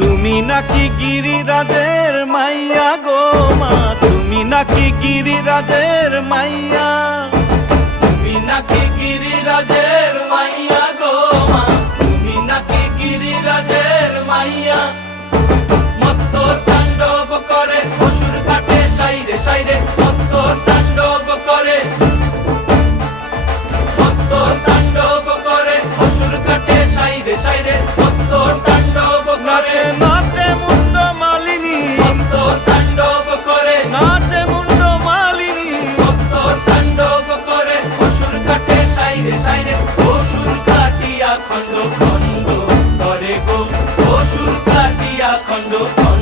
তুমি নাকি গিরিরাজের মাইয়া গো মা, তুমি নাকি গিরিরাজের মাইয়া, তুমি নাকি গিরিরাজের মাইয়া গো মা, তুমি নাকি গিরিরাজের মাইয়া। মত্ত তাণ্ডব করে অসুর ঘাটে সাইরে সাইরে, মত্ত তাণ্ডব করে, মত্ত তাণ্ডব করে অসুর ঘাটে সাইরে সাইরে, মত্ত তাণ্ডব করে। নাচে মুন্ড মালিনী, মত্ত তাণ্ডব করে, নাচে মুন্ড মালিনী, মত্ত তাণ্ডব করে অসুর ঘাটে সাইরে সাইরে। অসুর কাটিয়া খণ্ড খণ্ড করে গো, অসুর কাটিয়া খণ্ড খণ্ড